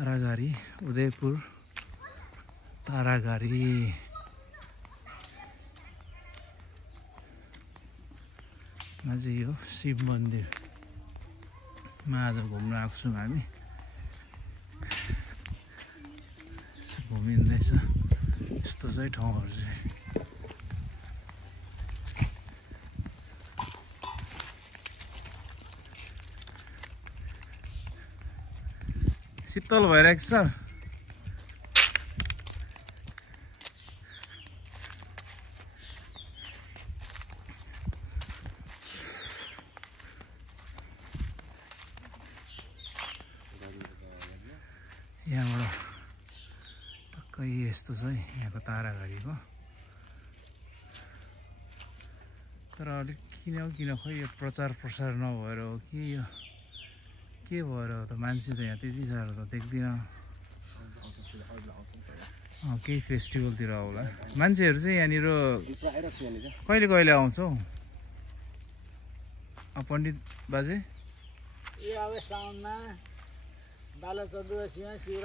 तारागारी उदयपुर तारागारी मा चाहिँ यो शिव मन्दिरमा आज घुम्न आएको छौँ हामी। घुमिँदैछ यस्तो चाहिँ ठाउँहरू चाहिँ। शीतल भइरहेको छ। यहाँबाट टक्कै यस्तो छ है यहाँको तारागारीको। तर अलिक किन खै यो प्रचार प्रसार नभएर हो कि यो के भएर हो त मान्छे त यहाँ त्यति साह्रो त देख्दिनँ। केही फेस्टिभलतिर होला मान्छेहरू चाहिँ यहाँनिर कहिले कहिले आउँछ हौ पण्डित बाजे?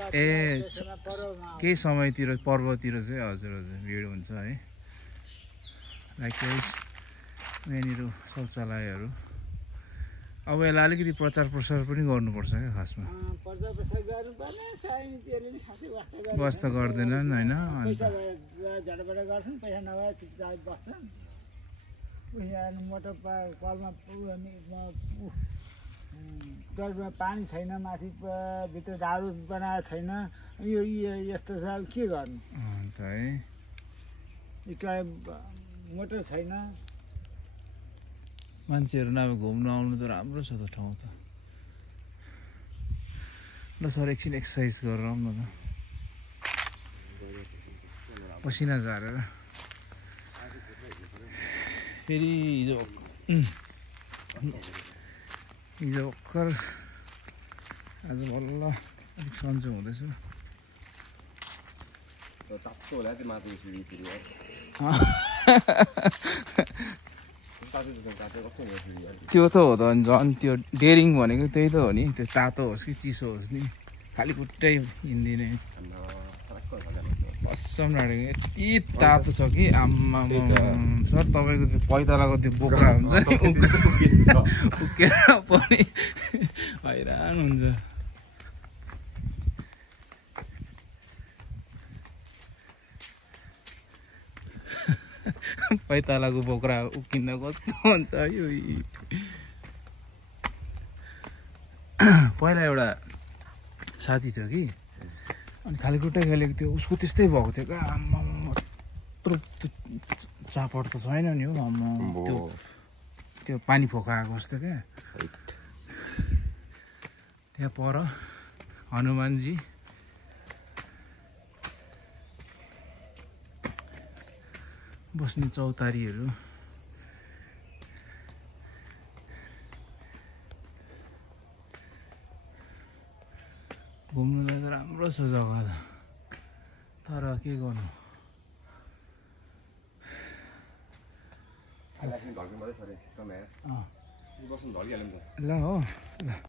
ए केही समयतिर पर्वतिर चाहिँ हजुर हजुर भिड हुन्छ है। लाइक यहाँनिर शौचालयहरू अब यसलाई अलिकति प्रचार प्रसार पनि गर्नुपर्छ क्या खासमा। वास्ता गर्दैनन् होइन। टोलमा पानी छैन, माथि भित्र दारू बनाएको छैन, यो यस्तो छ के गर्नु त है। मोटर छैन। मान्छेहरू नभए घुम्नु आउनु त राम्रो छ त ठाउँ त। ल सर एकछिन एक्सर्साइज गरेर आउनु न पसिना झारेर। फेरि हिजो भर्खर आज बल्ल अलिक सन्चो हुँदैछ। त्यो त हो त झन् त्यो डेरिङ भनेको त्यही त हो नि। त्यो तातो होस् कि चिसो होस् नि खाली खुट्टै हिँडिदिने। कसम नडेको यति तातो छ कि आम्मा सर तपाईँको त्यो पैतालाको त्यो बोक्रा हुन्छ उकेर पनि हैरान हुन्छ। पैतालाको बोक्रा उकिँदा कस्तो हुन्छ यो। पहिला एउटा साथी थियो कि अनि खाली खुट्टै खेलेको थियो उसको त्यस्तै भएको थियो क्या। आम्मा यत्रो चापड त छैन नि हौ आम्मा। त्यो पानी फोकाएको जस्तो क्या। त्यहाँ पर हनुमानजी बस्ने चौतारीहरू घुम्नुलाई त राम्रो छ जग्गा त तर के गर्नु। ल हो ल।